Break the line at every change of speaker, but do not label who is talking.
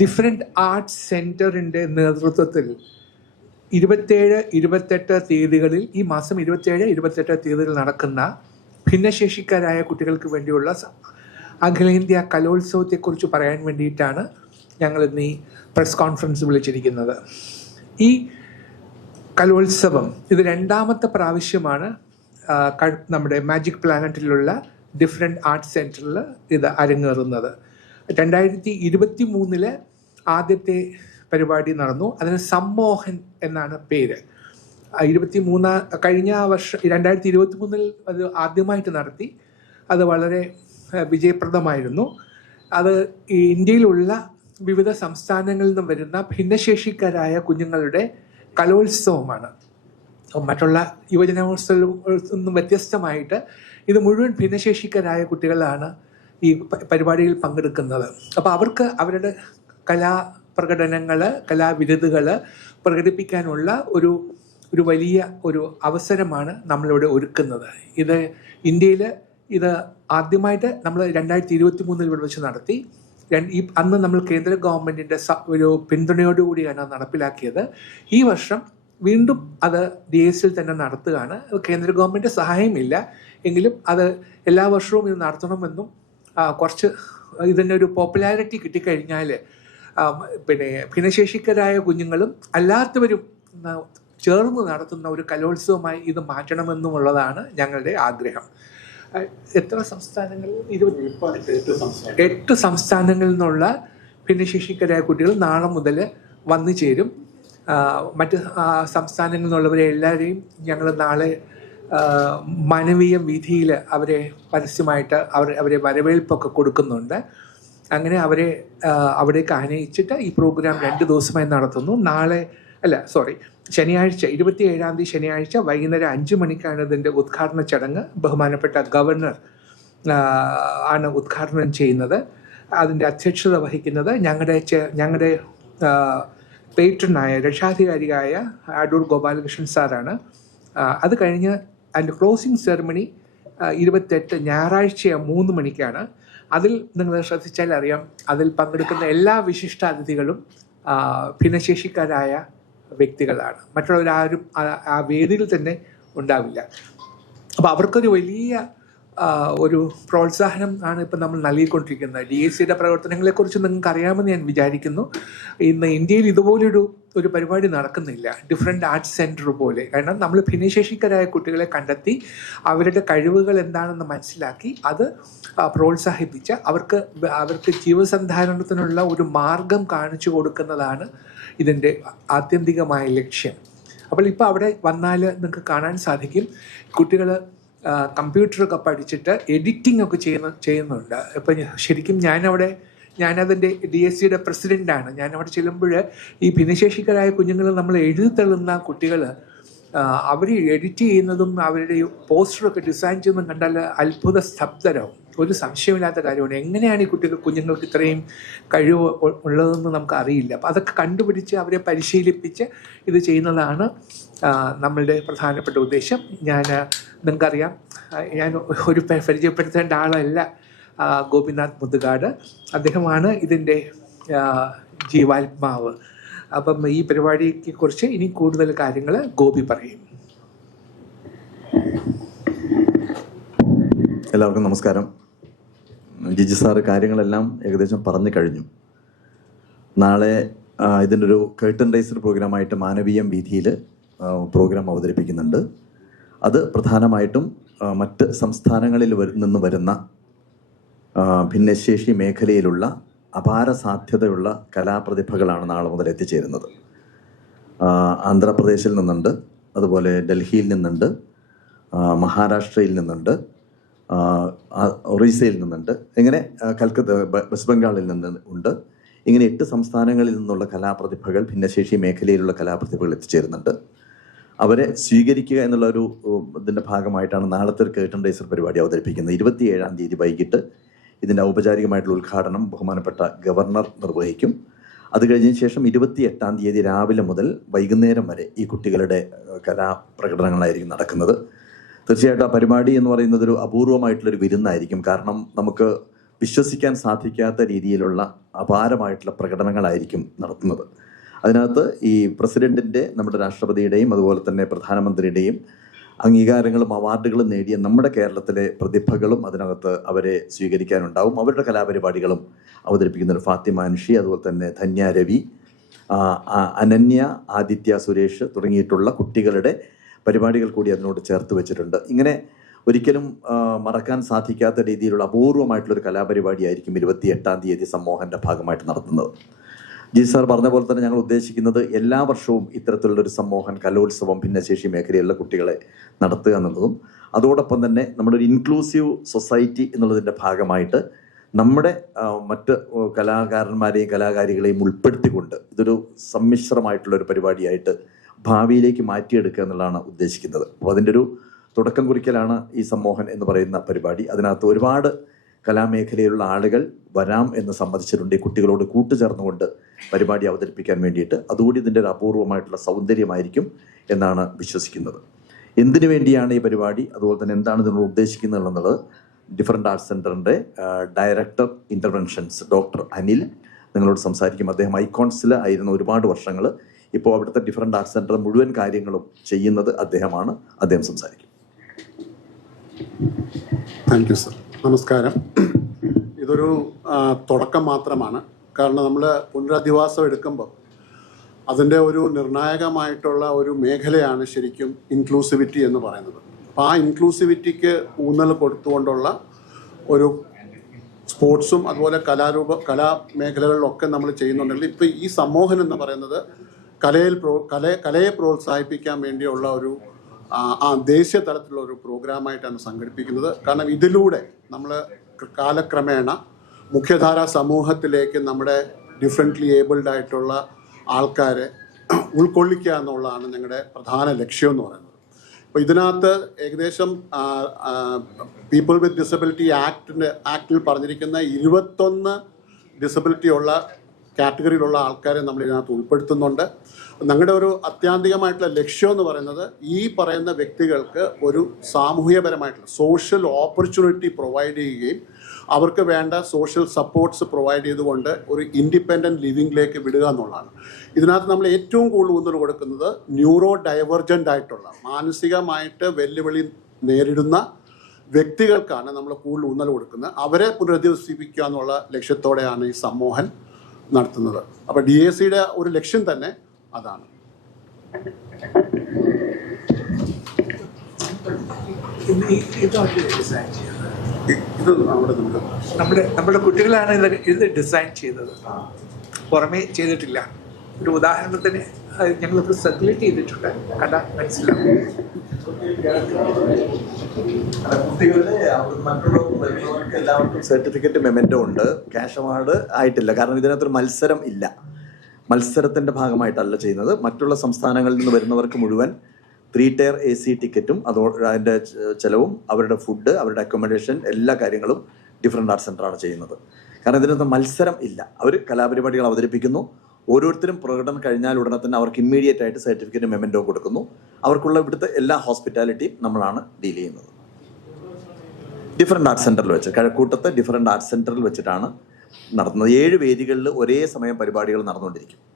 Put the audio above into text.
different arts സെൻറ്ററിൻ്റെ നേതൃത്വത്തിൽ ഇരുപത്തേഴ് ഇരുപത്തെട്ട് തീയതികളിൽ ഈ മാസം ഇരുപത്തേഴ് ഇരുപത്തെട്ട് തീയതികളിൽ നടക്കുന്ന ഭിന്നശേഷിക്കാരായ കുട്ടികൾക്ക് വേണ്ടിയുള്ള അഖിലേന്ത്യ കലോത്സവത്തെക്കുറിച്ച് പറയാൻ വേണ്ടിയിട്ടാണ് ഞങ്ങൾ ഇന്ന് ഈ പ്രസ് കോൺഫറൻസ് വിളിച്ചിരിക്കുന്നത് ഈ കലോത്സവം ഇത് രണ്ടാമത്തെ പ്രാവശ്യമാണ് നമ്മുടെ മാജിക് പ്ലാനറ്റിലുള്ള ഡിഫറെൻറ്റ് ആർട്സ് സെൻറ്ററിൽ ഇത് അരങ്ങേറുന്നത് രണ്ടായിരത്തി ഇരുപത്തി മൂന്നില് ആദ്യത്തെ പരിപാടി നടന്നു അതിന് സമ്മോഹൻ എന്നാണ് പേര് ഇരുപത്തി മൂന്നാ കഴിഞ്ഞ വർഷം രണ്ടായിരത്തി ഇരുപത്തി മൂന്നിൽ അത് ആദ്യമായിട്ട് നടത്തി അത് വളരെ വിജയപ്രദമായിരുന്നു അത് ഇന്ത്യയിലുള്ള വിവിധ സംസ്ഥാനങ്ങളിൽ നിന്നും വരുന്ന ഭിന്നശേഷിക്കാരായ കുഞ്ഞുങ്ങളുടെ കലോത്സവമാണ് മറ്റുള്ള യുവജനോത്സവത്തിൽ നിന്നും വ്യത്യസ്തമായിട്ട് ഇത് മുഴുവൻ ഭിന്നശേഷിക്കാരായ കുട്ടികളാണ് ഈ പരിപാടിയിൽ പങ്കെടുക്കുന്നത് അപ്പോൾ അവർക്ക് അവരുടെ കലാ പ്രകടനങ്ങൾ കലാവിരുദ്ധുകൾ പ്രകടിപ്പിക്കാനുള്ള ഒരു ഒരു വലിയ ഒരു അവസരമാണ് നമ്മളിവിടെ ഒരുക്കുന്നത് ഇത് ഇന്ത്യയിൽ ഇത് ആദ്യമായിട്ട് നമ്മൾ രണ്ടായിരത്തി ഇരുപത്തി മൂന്നിൽ ഇവിടെ വെച്ച് നടത്തി ഈ അന്ന് നമ്മൾ കേന്ദ്ര ഗവൺമെൻറ്റിൻ്റെ ഒരു പിന്തുണയോടുകൂടിയാണ് നടപ്പിലാക്കിയത് ഈ വർഷം വീണ്ടും അത് ഡി സിയിൽ തന്നെ നടത്തുകയാണ് കേന്ദ്ര ഗവൺമെൻറ് സഹായമില്ല എങ്കിലും അത് എല്ലാ വർഷവും ഇത് നടത്തണമെന്നും കുറച്ച് ഇതിനൊരു പോപ്പുലാരിറ്റി കിട്ടിക്കഴിഞ്ഞാൽ പിന്നെ ഭിന്നശേഷിക്കരായ കുഞ്ഞുങ്ങളും അല്ലാത്തവരും ചേർന്ന് നടത്തുന്ന ഒരു കലോത്സവമായി ഇത് മാറ്റണമെന്നുമുള്ളതാണ് ഞങ്ങളുടെ ആഗ്രഹം എത്ര സംസ്ഥാനങ്ങളിൽ ഇരുപത്തി എട്ട് സംസ്ഥാനങ്ങളിൽ നിന്നുള്ള ഭിന്നശേഷിക്കരായ കുട്ടികൾ നാളെ മുതൽ വന്നു ചേരും മറ്റ് സംസ്ഥാനങ്ങളിൽ നിന്നുള്ളവരെ എല്ലാവരെയും ഞങ്ങൾ നാളെ മാനവീയ വിധിയിൽ അവരെ പരസ്യമായിട്ട് അവർ അവരെ വരവേൽപ്പൊക്കെ കൊടുക്കുന്നുണ്ട് അങ്ങനെ അവരെ അവിടേക്ക് ആനയിച്ചിട്ട് ഈ പ്രോഗ്രാം രണ്ട് ദിവസമായി നടത്തുന്നു നാളെ അല്ല സോറി ശനിയാഴ്ച ഇരുപത്തി ഏഴാം തീയതി ശനിയാഴ്ച വൈകുന്നേരം അഞ്ച് മണിക്കാണ് ഇതിൻ്റെ ഉദ്ഘാടന ചടങ്ങ് ബഹുമാനപ്പെട്ട ഗവർണർ ആണ് ഉദ്ഘാടനം ചെയ്യുന്നത് അതിൻ്റെ അധ്യക്ഷത വഹിക്കുന്നത് ഞങ്ങളുടെ ഞങ്ങളുടെ പേറ്റണായ രക്ഷാധികാരിയായ അടൂർ ഗോപാലകൃഷ്ണൻ സാറാണ് അത് കഴിഞ്ഞ് ആൻഡ് ക്ലോസിംഗ് സെറമണി ഇരുപത്തെട്ട് ഞായറാഴ്ച മൂന്ന് മണിക്കാണ് അതിൽ നിങ്ങൾ ശ്രദ്ധിച്ചാൽ അറിയാം അതിൽ പങ്കെടുക്കുന്ന എല്ലാ വിശിഷ്ടാതിഥികളും ഭിന്നശേഷിക്കാരായ വ്യക്തികളാണ് മറ്റുള്ളവരാരും ആ വേദിയിൽ തന്നെ ഉണ്ടാവില്ല അപ്പോൾ അവർക്കൊരു വലിയ ഒരു പ്രോത്സാഹനം ആണ് ഇപ്പം നമ്മൾ നൽകിക്കൊണ്ടിരിക്കുന്നത് ഡി എസ് സിയുടെ പ്രവർത്തനങ്ങളെക്കുറിച്ച് നിങ്ങൾക്ക് അറിയാമെന്ന് ഞാൻ വിചാരിക്കുന്നു ഇന്ന് ഇന്ത്യയിൽ ഇതുപോലൊരു ഒരു പരിപാടി നടക്കുന്നില്ല ഡിഫറെൻറ്റ് ആർട്സ് സെൻറ്റർ പോലെ കാരണം നമ്മൾ ഭിന്നശേഷിക്കരായ കുട്ടികളെ കണ്ടെത്തി അവരുടെ കഴിവുകൾ എന്താണെന്ന് മനസ്സിലാക്കി അത് പ്രോത്സാഹിപ്പിച്ച് അവർക്ക് അവർക്ക് ജീവസന്ധാരണത്തിനുള്ള ഒരു മാർഗം കാണിച്ചു കൊടുക്കുന്നതാണ് ഇതിൻ്റെ ആത്യന്തികമായ ലക്ഷ്യം അപ്പോൾ ഇപ്പോൾ അവിടെ വന്നാൽ നിങ്ങൾക്ക് കാണാൻ സാധിക്കും കുട്ടികൾ കമ്പ്യൂട്ടറൊക്കെ പഠിച്ചിട്ട് എഡിറ്റിംഗ് ഒക്കെ ചെയ്യുന്ന ചെയ്യുന്നുണ്ട് ഇപ്പം ശരിക്കും ഞാനവിടെ ഞാനതിൻ്റെ ഡി എസ് സിയുടെ പ്രസിഡൻ്റാണ് ഞാൻ അവിടെ ചെല്ലുമ്പോൾ ഈ ഭിന്നശേഷിക്കരായ കുഞ്ഞുങ്ങൾ നമ്മൾ തള്ളുന്ന കുട്ടികൾ അവർ എഡിറ്റ് ചെയ്യുന്നതും അവരുടെ പോസ്റ്ററൊക്കെ ഡിസൈൻ ചെയ്യുന്നതും കണ്ടാൽ അത്ഭുത സ്തബ്ധരാകും ഒരു സംശയമില്ലാത്ത കാര്യമാണ് എങ്ങനെയാണ് ഈ കുട്ടികൾ കുഞ്ഞുങ്ങൾക്ക് ഇത്രയും കഴിവ് ഉള്ളതെന്ന് നമുക്ക് അറിയില്ല അപ്പം അതൊക്കെ കണ്ടുപിടിച്ച് അവരെ പരിശീലിപ്പിച്ച് ഇത് ചെയ്യുന്നതാണ് നമ്മളുടെ പ്രധാനപ്പെട്ട ഉദ്ദേശം ഞാൻ നിങ്ങൾക്കറിയാം ഞാൻ ഒരു പരിചയപ്പെടുത്തേണ്ട ആളല്ല ഗോപിനാഥ് മുതുകാട് അദ്ദേഹമാണ് ഇതിൻ്റെ ജീവാത്മാവ് അപ്പം ഈ പരിപാടിക്ക് കുറിച്ച് ഇനി കൂടുതൽ കാര്യങ്ങൾ ഗോപി പറയും എല്ലാവർക്കും നമസ്കാരം ജിജി സാറ് കാര്യങ്ങളെല്ലാം ഏകദേശം പറഞ്ഞു കഴിഞ്ഞു നാളെ ഇതിൻ്റെ ഒരു കേട്ടൺ റൈസർ പ്രോഗ്രാമായിട്ട് മാനവീയം വീതിയിൽ പ്രോഗ്രാം അവതരിപ്പിക്കുന്നുണ്ട് അത് പ്രധാനമായിട്ടും മറ്റ് സംസ്ഥാനങ്ങളിൽ നിന്ന് വരുന്ന ഭിന്നശേഷി മേഖലയിലുള്ള അപാര സാധ്യതയുള്ള കലാപ്രതിഭകളാണ് നാളെ മുതൽ എത്തിച്ചേരുന്നത് ആന്ധ്രാപ്രദേശിൽ നിന്നുണ്ട് അതുപോലെ ഡൽഹിയിൽ നിന്നുണ്ട് മഹാരാഷ്ട്രയിൽ നിന്നുണ്ട് ഒറീസയിൽ നിന്നുണ്ട് ഇങ്ങനെ കൽക്കത്ത വെസ്റ്റ് ബംഗാളിൽ നിന്ന് ഉണ്ട് ഇങ്ങനെ എട്ട് സംസ്ഥാനങ്ങളിൽ നിന്നുള്ള കലാപ്രതിഭകൾ ഭിന്നശേഷി മേഖലയിലുള്ള കലാപ്രതിഭകൾ എത്തിച്ചേരുന്നുണ്ട് അവരെ സ്വീകരിക്കുക എന്നുള്ള ഒരു ഇതിൻ്റെ ഭാഗമായിട്ടാണ് നാളത്തെ കേട്ടൻ ഡേസർ പരിപാടി അവതരിപ്പിക്കുന്നത് ഇരുപത്തിയേഴാം തീയതി വൈകിട്ട് ഇതിൻ്റെ ഔപചാരികമായിട്ടുള്ള ഉദ്ഘാടനം ബഹുമാനപ്പെട്ട ഗവർണർ നിർവഹിക്കും അത് കഴിഞ്ഞതിന് ശേഷം ഇരുപത്തി എട്ടാം തീയതി രാവിലെ മുതൽ വൈകുന്നേരം വരെ ഈ കുട്ടികളുടെ കലാപ്രകടനങ്ങളായിരിക്കും നടക്കുന്നത് തീർച്ചയായിട്ടും ആ പരിപാടി എന്ന് പറയുന്നത് ഒരു അപൂർവമായിട്ടുള്ളൊരു വിരുന്നായിരിക്കും കാരണം നമുക്ക് വിശ്വസിക്കാൻ സാധിക്കാത്ത രീതിയിലുള്ള അപാരമായിട്ടുള്ള പ്രകടനങ്ങളായിരിക്കും നടത്തുന്നത് അതിനകത്ത് ഈ പ്രസിഡന്റിൻ്റെ നമ്മുടെ രാഷ്ട്രപതിയുടെയും അതുപോലെ തന്നെ പ്രധാനമന്ത്രിയുടെയും അംഗീകാരങ്ങളും അവാർഡുകളും നേടിയ നമ്മുടെ കേരളത്തിലെ പ്രതിഭകളും അതിനകത്ത് അവരെ സ്വീകരിക്കാനുണ്ടാവും അവരുടെ കലാപരിപാടികളും അവതരിപ്പിക്കുന്ന ഫാത്തിമ അൻഷി അതുപോലെ തന്നെ ധന്യ രവി അനന്യ ആദിത്യ സുരേഷ് തുടങ്ങിയിട്ടുള്ള കുട്ടികളുടെ പരിപാടികൾ കൂടി അതിനോട് ചേർത്ത് വെച്ചിട്ടുണ്ട് ഇങ്ങനെ ഒരിക്കലും മറക്കാൻ സാധിക്കാത്ത രീതിയിലുള്ള അപൂർവമായിട്ടുള്ളൊരു കലാപരിപാടിയായിരിക്കും എട്ടാം തീയതി സമ്മോഹൻ്റെ ഭാഗമായിട്ട് നടത്തുന്നത് ജി സാർ പറഞ്ഞ പോലെ തന്നെ ഞങ്ങൾ ഉദ്ദേശിക്കുന്നത് എല്ലാ വർഷവും ഇത്തരത്തിലുള്ളൊരു ഒരു കലോത്സവം ഭിന്നശേഷി മേഖലയിലുള്ള കുട്ടികളെ നടത്തുക എന്നുള്ളതും അതോടൊപ്പം തന്നെ നമ്മുടെ ഒരു ഇൻക്ലൂസീവ് സൊസൈറ്റി എന്നുള്ളതിൻ്റെ ഭാഗമായിട്ട് നമ്മുടെ മറ്റ് കലാകാരന്മാരെയും കലാകാരികളെയും ഉൾപ്പെടുത്തിക്കൊണ്ട് ഇതൊരു സമ്മിശ്രമായിട്ടുള്ളൊരു പരിപാടിയായിട്ട് ഭാവിയിലേക്ക് മാറ്റിയെടുക്കുക എന്നുള്ളതാണ് ഉദ്ദേശിക്കുന്നത് അപ്പോൾ അതിൻ്റെ ഒരു തുടക്കം കുറിക്കലാണ് ഈ സമൂഹൻ എന്ന് പറയുന്ന പരിപാടി അതിനകത്ത് ഒരുപാട് കലാമേഖലയിലുള്ള ആളുകൾ വരാം എന്ന് സമ്മതിച്ചിട്ടുണ്ട് കുട്ടികളോട് കൂട്ടുചേർന്നുകൊണ്ട് പരിപാടി അവതരിപ്പിക്കാൻ വേണ്ടിയിട്ട് അതുകൂടി ഇതിൻ്റെ ഒരു അപൂർവമായിട്ടുള്ള സൗന്ദര്യമായിരിക്കും എന്നാണ് വിശ്വസിക്കുന്നത് എന്തിനു വേണ്ടിയാണ് ഈ പരിപാടി അതുപോലെ തന്നെ എന്താണ് ഇതിനോട് ഉദ്ദേശിക്കുന്നത് എന്നുള്ളത് ഡിഫറെൻ്റ് ആർട്സ് സെൻറ്ററിൻ്റെ ഡയറക്ടർ ഇൻ്റർവെൻഷൻസ് ഡോക്ടർ അനിൽ നിങ്ങളോട് സംസാരിക്കും അദ്ദേഹം ഐക്കോൺസിൽ ആയിരുന്ന ഒരുപാട് വർഷങ്ങൾ ഇപ്പോൾ അവിടുത്തെ ഡിഫറെൻ്റ് ആർട്സ് സെൻറ്റർ മുഴുവൻ കാര്യങ്ങളും ചെയ്യുന്നത് അദ്ദേഹമാണ് അദ്ദേഹം സംസാരിക്കും
താങ്ക് യു സർ നമസ്കാരം ഇതൊരു തുടക്കം മാത്രമാണ് കാരണം നമ്മൾ പുനരധിവാസം എടുക്കുമ്പോൾ അതിൻ്റെ ഒരു നിർണായകമായിട്ടുള്ള ഒരു മേഖലയാണ് ശരിക്കും ഇൻക്ലൂസിവിറ്റി എന്ന് പറയുന്നത് അപ്പോൾ ആ ഇൻക്ലൂസിവിറ്റിക്ക് ഊന്നൽ കൊടുത്തുകൊണ്ടുള്ള ഒരു സ്പോർട്സും അതുപോലെ കലാരൂപ കലാമേഖലകളിലൊക്കെ നമ്മൾ ചെയ്യുന്നുണ്ടെങ്കിൽ ഇപ്പോൾ ഈ സമൂഹം എന്ന് പറയുന്നത് കലയിൽ പ്രോ കല കലയെ പ്രോത്സാഹിപ്പിക്കാൻ വേണ്ടിയുള്ള ഒരു ആ ദേശീയ തലത്തിലുള്ള ഒരു പ്രോഗ്രാമായിട്ടാണ് സംഘടിപ്പിക്കുന്നത് കാരണം ഇതിലൂടെ നമ്മൾ കാലക്രമേണ മുഖ്യധാര സമൂഹത്തിലേക്ക് നമ്മുടെ ഡിഫറെൻ്റ്ലി ഏബിൾഡ് ആയിട്ടുള്ള ആൾക്കാരെ ഉൾക്കൊള്ളിക്കുക എന്നുള്ളതാണ് ഞങ്ങളുടെ പ്രധാന ലക്ഷ്യം എന്ന് പറയുന്നത് അപ്പോൾ ഇതിനകത്ത് ഏകദേശം പീപ്പിൾ വിത്ത് ഡിസബിലിറ്റി ആക്ടിൻ്റെ ആക്ടിൽ പറഞ്ഞിരിക്കുന്ന ഇരുപത്തൊന്ന് ഡിസബിലിറ്റി ഉള്ള കാറ്റഗറിയിലുള്ള ആൾക്കാരെ നമ്മൾ ഇതിനകത്ത് ഉൾപ്പെടുത്തുന്നുണ്ട് ഞങ്ങളുടെ ഒരു അത്യാന്തികമായിട്ടുള്ള ലക്ഷ്യം എന്ന് പറയുന്നത് ഈ പറയുന്ന വ്യക്തികൾക്ക് ഒരു സാമൂഹ്യപരമായിട്ടുള്ള സോഷ്യൽ ഓപ്പർച്യൂണിറ്റി പ്രൊവൈഡ് ചെയ്യുകയും അവർക്ക് വേണ്ട സോഷ്യൽ സപ്പോർട്ട്സ് പ്രൊവൈഡ് ചെയ്തുകൊണ്ട് ഒരു ഇൻഡിപെൻഡൻറ്റ് ലിവിങ്ങിലേക്ക് വിടുക എന്നുള്ളതാണ് ഇതിനകത്ത് നമ്മൾ ഏറ്റവും കൂടുതൽ ഊന്നൽ കൊടുക്കുന്നത് ന്യൂറോ ഡൈവർജൻ്റ് ആയിട്ടുള്ള മാനസികമായിട്ട് വെല്ലുവിളി നേരിടുന്ന വ്യക്തികൾക്കാണ് നമ്മൾ കൂടുതൽ ഊന്നൽ കൊടുക്കുന്നത് അവരെ പുനരധിവസിപ്പിക്കുക എന്നുള്ള ലക്ഷ്യത്തോടെയാണ് ഈ സമ്മോഹൻ നടത്തുന്നത് അപ്പൊ ഡി എ സിയുടെ ഒരു ലക്ഷ്യം തന്നെ അതാണ് ഇത് നമ്മുടെ നമ്മുടെ നമ്മുടെ കുട്ടികളാണ് ഇത് ഇത് ഡിസൈൻ ചെയ്തത് പുറമേ ചെയ്തിട്ടില്ല ഒരു ഉദാഹരണത്തിന് ഞങ്ങൾ സർക്കുലേറ്റ് ചെയ്തിട്ടുണ്ട് കഥ മനസ്സിലാക്കി സർട്ടിഫിക്കറ്റ് മെമെൻറ്റോ ഉണ്ട് ക്യാഷ് അവാർഡ് ആയിട്ടില്ല കാരണം ഇതിനകത്തൊരു മത്സരം ഇല്ല മത്സരത്തിന്റെ ഭാഗമായിട്ടല്ല ചെയ്യുന്നത് മറ്റുള്ള സംസ്ഥാനങ്ങളിൽ നിന്ന് വരുന്നവർക്ക് മുഴുവൻ ത്രീ ടയർ എ സി ടിക്കറ്റും അതോ അതിൻ്റെ ചിലവും അവരുടെ ഫുഡ് അവരുടെ അക്കോമഡേഷൻ എല്ലാ കാര്യങ്ങളും ഡിഫറെൻ്റ് ആർട്ട് സെൻ്ററാണ് ചെയ്യുന്നത് കാരണം ഇതിനകത്ത് മത്സരം ഇല്ല അവർ കലാപരിപാടികൾ അവതരിപ്പിക്കുന്നു ഓരോരുത്തരും പ്രകടനം കഴിഞ്ഞാൽ ഉടനെ തന്നെ അവർക്ക് ഇമ്മീഡിയറ്റ് ആയിട്ട് സർട്ടിഫിക്കറ്റ് മെമെൻറ്റോ കൊടുക്കുന്നു അവർക്കുള്ള ഇവിടുത്തെ എല്ലാ ഹോസ്പിറ്റാലിറ്റിയും നമ്മളാണ് ഡീൽ ചെയ്യുന്നത് ഡിഫറെൻ്റ് ആർട്സ് സെൻറ്ററിൽ വെച്ച് കഴക്കൂട്ടത്ത് ഡിഫറെൻ്റ് ആർട്സ് സെൻറ്ററിൽ വെച്ചിട്ടാണ് നടത്തുന്നത് ഏഴ് വേദികളിൽ ഒരേ സമയം പരിപാടികൾ നടന്നുകൊണ്ടിരിക്കും